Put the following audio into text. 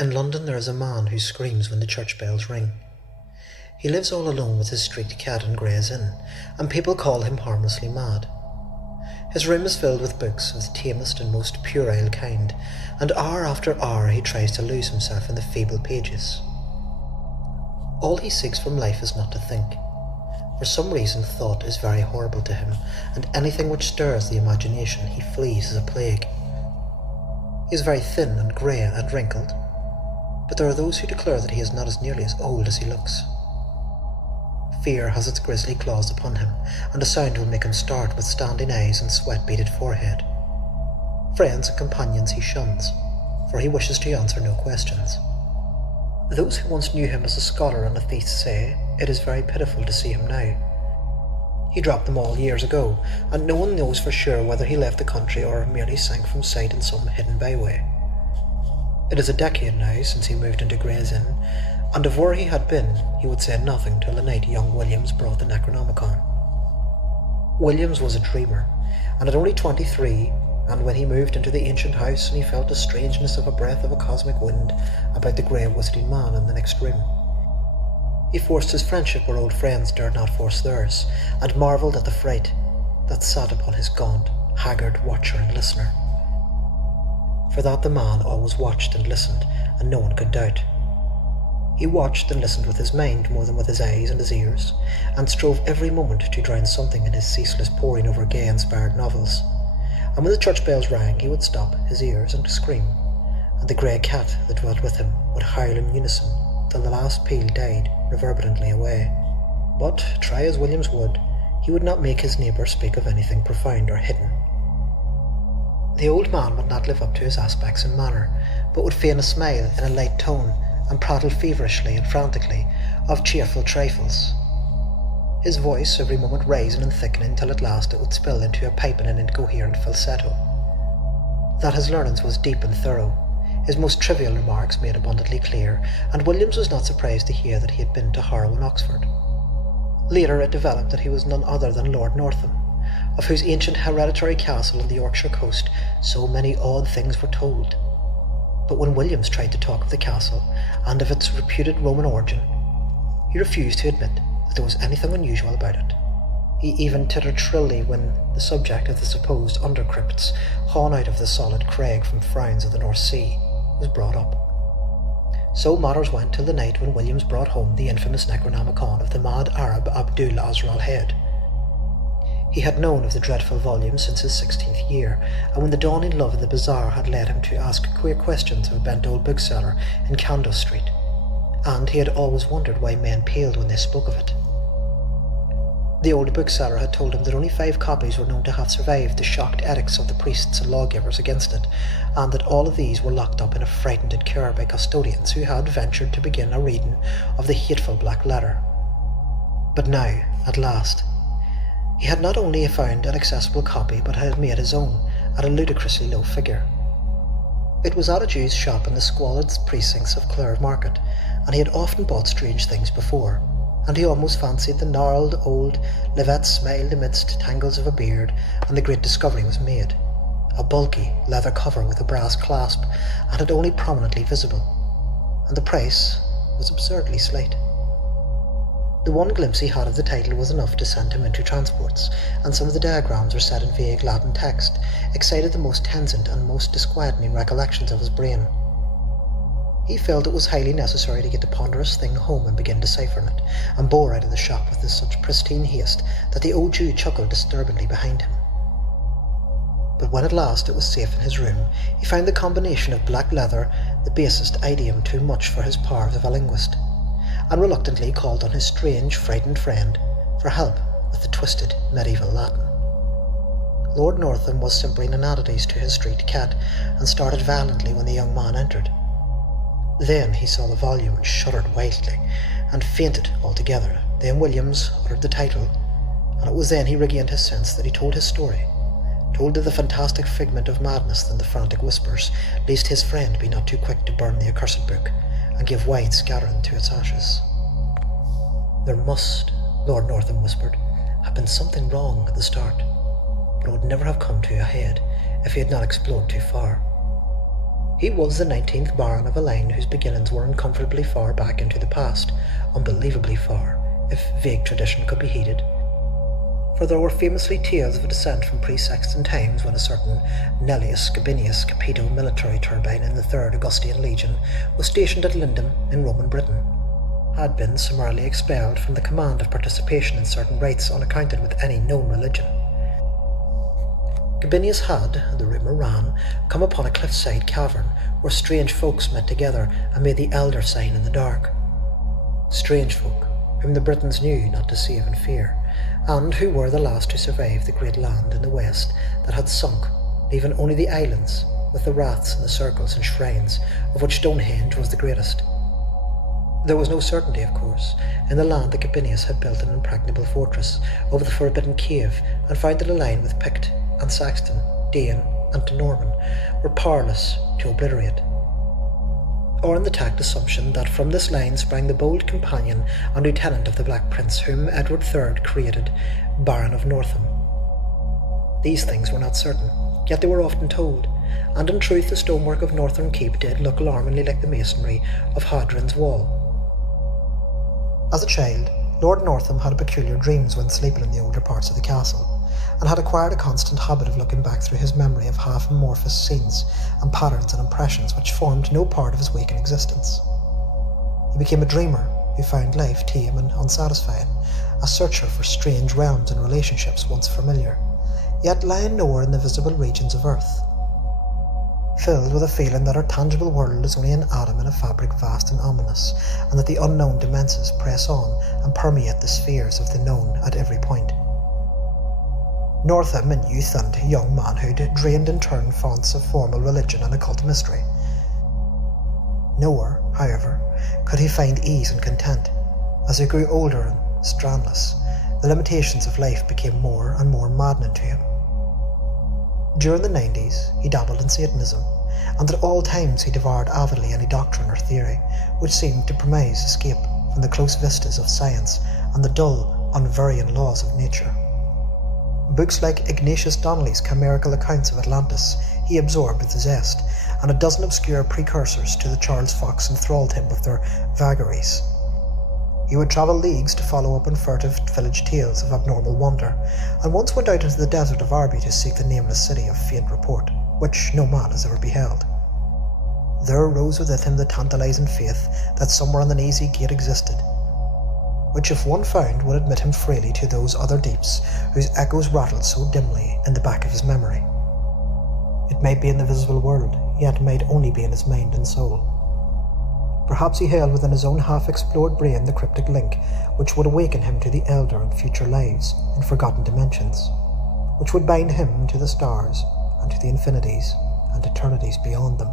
In London there is a man who screams when the church bells ring. He lives all alone with his street cat in Gray's Inn, and people call him harmlessly mad. His room is filled with books of the tamest and most puerile kind, and hour after hour he tries to lose himself in the feeble pages. All he seeks from life is not to think. For some reason thought is very horrible to him, and anything which stirs the imagination he flees as a plague. He is very thin and grey and wrinkled, but there are those who declare that he is not as nearly as old as he looks. Fear has its grisly claws upon him, and a sound will make him start with standing eyes and sweat-beaded forehead. Friends and companions he shuns, for he wishes to answer no questions. Those who once knew him as a scholar and a thief say it is very pitiful to see him now. He dropped them all years ago, and no one knows for sure whether he left the country or merely sank from sight in some hidden byway. It is a decade now since he moved into Gray's Inn, and of where he had been he would say nothing till the night young Williams brought the Necronomicon. Williams was a dreamer, and at only 23, and when he moved into the ancient house and he felt the strangeness of a breath of a cosmic wind about the grey wizarding man in the next room, he forced his friendship where old friends dared not force theirs, and marvelled at the fright that sat upon his gaunt, haggard watcher and listener. For that the man always watched and listened, and no one could doubt. He watched and listened with his mind more than with his eyes and his ears, and strove every moment to drown something in his ceaseless poring over gay-inspired novels. And when the church bells rang, he would stop his ears and scream, and the grey cat that dwelt with him would howl in unison till the last peal died reverberantly away. But, try as Williams would, he would not make his neighbour speak of anything profound or hidden. The old man would not live up to his aspects and manner, but would feign a smile in a light tone, and prattle feverishly and frantically of cheerful trifles, his voice every moment rising and thickening till at last it would spill into a piping and incoherent falsetto. That his learning was deep and thorough, his most trivial remarks made abundantly clear, and Williams was not surprised to hear that he had been to Harrow and Oxford. Later it developed that he was none other than Lord Northam, of whose ancient hereditary castle on the Yorkshire coast so many odd things were told. But when Williams tried to talk of the castle, and of its reputed Roman origin, he refused to admit that there was anything unusual about it. He even tittered shrilly when the subject of the supposed undercrypts, hewn out of the solid crag from frowns of the North Sea, was brought up. So matters went till the night when Williams brought home the infamous Necronomicon of the mad Arab Abdul Azral Head. He had known of the dreadful volume since his 16th year, and when the dawning love of the bazaar had led him to ask queer questions of a bent old bookseller in Candos Street, and he had always wondered why men paled when they spoke of it. The old bookseller had told him that only 5 copies were known to have survived the shocked edicts of the priests and lawgivers against it, and that all of these were locked up in a frightened care by custodians who had ventured to begin a reading of the hateful black letter. But now, at last, he had not only found an accessible copy, but had made his own at a ludicrously low figure. It was at a Jew's shop in the squalid precincts of Clare Market, and he had often bought strange things before, and he almost fancied the gnarled old Livette smiled amidst tangles of a beard, and the great discovery was made. A bulky leather cover with a brass clasp, and it only prominently visible, and the price was absurdly slight. The one glimpse he had of the title was enough to send him into transports, and some of the diagrams were set in vague Latin text, excited the most tensant and most disquieting recollections of his brain. He felt it was highly necessary to get the ponderous thing home and begin deciphering it, and bore out of the shop with such pristine haste that the old Jew chuckled disturbingly behind him. But when at last it was safe in his room, he found the combination of black leather the basest idiom too much for his powers of a linguist, and reluctantly called on his strange, frightened friend for help with the twisted medieval Latin. Lord Northam was simpering inanities to his street cat, and started violently when the young man entered. Then he saw the volume and shuddered wildly, and fainted altogether. Then Williams uttered the title, and it was then he regained his sense that he told his story, told of the fantastic figment of madness than the frantic whispers, lest his friend be not too quick to burn the accursed book, and give wide scattering to its ashes. There must, Lord Northam whispered, have been something wrong at the start, but it would never have come to a head if he had not explored too far. He was the 19th Baron of a line whose beginnings were uncomfortably far back into the past, unbelievably far, if vague tradition could be heeded. For there were famously tales of a descent from pre-Sextan times when a certain Nellius Gabinius Capito military turbine in the 3rd Augustan Legion was stationed at Lindum in Roman Britain, had been summarily expelled from the command of participation in certain rites unaccounted with any known religion. Gabinius had, the rumour ran, come upon a cliffside cavern where strange folks met together and made the elder sign in the dark. Strange folk, whom the Britons knew not to save in fear, and who were the last to survive the great land in the west that had sunk, leaving only the islands, with the raths and the circles and shrines, of which Stonehenge was the greatest. There was no certainty, of course, in the land that Gabinius had built an impregnable fortress over the forbidden cave and found that a line with Pict and Saxon, Dane and Norman were powerless to obliterate. Or in the tact assumption that from this line sprang the bold companion and lieutenant of the Black Prince whom Edward III created Baron of Northam. These things were not certain, yet they were often told, and in truth the stonework of Northam Keep did look alarmingly like the masonry of Hadrian's Wall. As a child, Lord Northam had peculiar dreams when sleeping in the older parts of the castle, and had acquired a constant habit of looking back through his memory of half-amorphous scenes and patterns and impressions which formed no part of his waking existence. He became a dreamer who found life tame and unsatisfying, a searcher for strange realms and relationships once familiar, yet lying nowhere in the visible regions of earth, filled with a feeling that our tangible world is only an atom in a fabric vast and ominous, and that the unknown dimensions press on and permeate the spheres of the known at every point. Northam in youth and young manhood drained in turn fonts of formal religion and occult mystery. Nowhere, however, could he find ease and content. As he grew older and strandless, the limitations of life became more and more maddening to him. During the 90s, he dabbled in Satanism, and at all times he devoured avidly any doctrine or theory which seemed to promise escape from the close vistas of science and the dull, unvarying laws of nature. Books like Ignatius Donnelly's chimerical accounts of Atlantis he absorbed with zest, and a dozen obscure precursors to the Charles Fox enthralled him with their vagaries. He would travel leagues to follow up on furtive village tales of abnormal wonder, and once went out into the desert of Arby to seek the nameless city of faint report, which no man has ever beheld. There rose within him the tantalizing faith that somewhere on the easy gate existed, which if one found would admit him freely to those other deeps whose echoes rattled so dimly in the back of his memory. It might be in the visible world, yet might only be in his mind and soul. Perhaps he held within his own half-explored brain the cryptic link which would awaken him to the elder and future lives in forgotten dimensions, which would bind him to the stars and to the infinities and eternities beyond them.